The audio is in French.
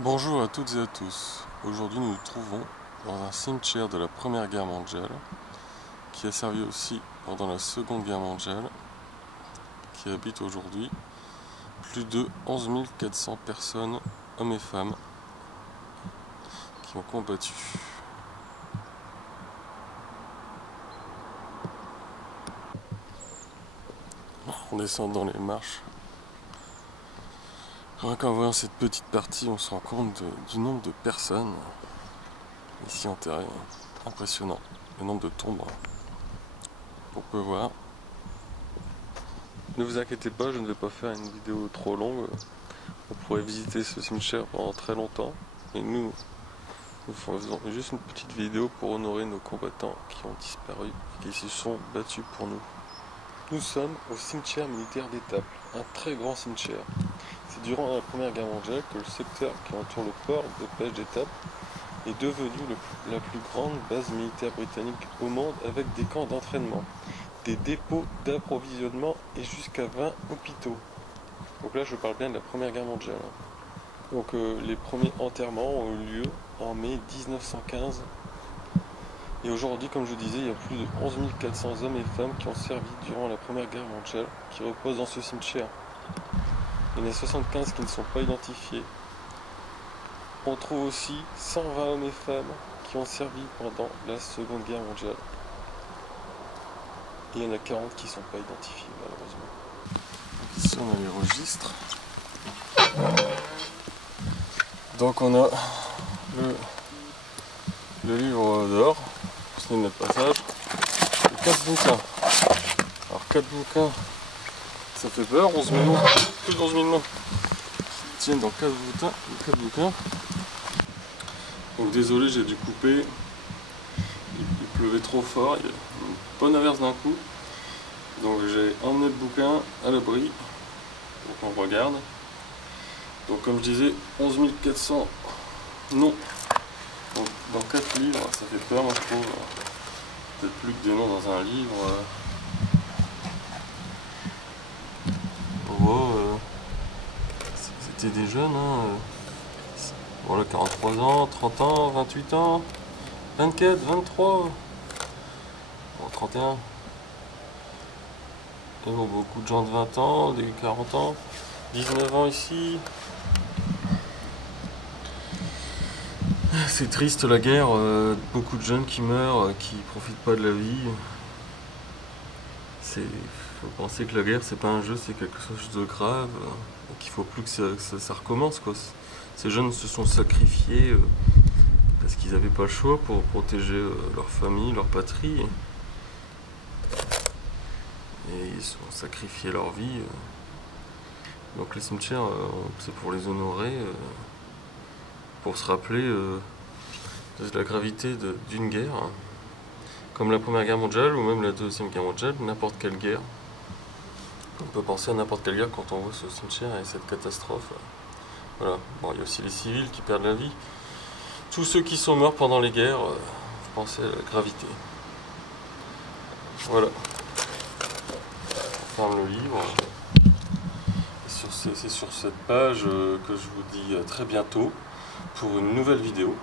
Bonjour à toutes et à tous. Aujourd'hui nous nous trouvons dans un cimetière de la Première Guerre mondiale qui a servi aussi pendant la Seconde Guerre mondiale, qui habite aujourd'hui plus de 11 400 personnes, hommes et femmes, qui ont combattu. En descendant les marches, rien qu'en voyant cette petite partie, on se rend compte du nombre de personnes ici enterrées. Impressionnant, le nombre de tombes. On peut voir. Ne vous inquiétez pas, je ne vais pas faire une vidéo trop longue. On pourrait visiter ce cimetière pendant très longtemps. Et nous faisons juste une petite vidéo pour honorer nos combattants qui ont disparu et qui se sont battus pour nous. Nous sommes au cimetière militaire d'Étaples, un très grand cimetière. C'est durant la Première Guerre mondiale que le secteur qui entoure le port de pêche d'Étaples est devenu la plus grande base militaire britannique au monde, avec des camps d'entraînement, des dépôts d'approvisionnement et jusqu'à 20 hôpitaux. Donc là je parle bien de la Première Guerre mondiale. Donc les premiers enterrements ont eu lieu en mai 1915. Et aujourd'hui, comme je disais, il y a plus de 11 400 hommes et femmes qui ont servi durant la Première Guerre mondiale, qui reposent dans ce cimetière. Il y en a 75 qui ne sont pas identifiés. On trouve aussi 120 hommes et femmes qui ont servi pendant la Seconde Guerre mondiale. Et il y en a 40 qui ne sont pas identifiés, malheureusement. Donc ici on a les registres. Donc on a le livre d'or, c'est notre passage, et 4 bouquins. Alors 4 bouquins, ça fait peur, 11 000 noms, plus de 11 000 noms qui tiennent dans 4 bouquins. Donc désolé, j'ai dû couper, il pleuvait trop fort, il y a une bonne averse d'un coup. Donc j'ai emmené le bouquin à l'abri pour qu'on regarde. Donc comme je disais, 11 400 noms dans 4 livres, ça fait peur moi je trouve. Peut-être plus que des noms dans un livre. C'était des jeunes, hein. Voilà, 43 ans, 30 ans, 28 ans, 24, 23, bon, 31. Et bon, beaucoup de gens de 20 ans, des 40 ans, 19 ans ici. C'est triste la guerre, beaucoup de jeunes qui meurent, qui profitent pas de la vie. Faut penser que la guerre c'est pas un jeu, c'est quelque chose de grave, et qu'il faut plus que ça recommence quoi. Ces jeunes se sont sacrifiés parce qu'ils n'avaient pas le choix pour protéger leur famille, leur patrie. Et ils ont sacrifié leur vie. Donc les cimetières, c'est pour les honorer, pour se rappeler de la gravité d'une guerre, comme la Première Guerre mondiale ou même la Deuxième Guerre mondiale, n'importe quelle guerre. On peut penser à n'importe quelle guerre quand on voit ce cimetière et cette catastrophe. Voilà. Bon, il y a aussi les civils qui perdent la vie. Tous ceux qui sont morts pendant les guerres, faut penser à la gravité. Voilà. On ferme le livre. C'est sur cette page que je vous dis à très bientôt pour une nouvelle vidéo.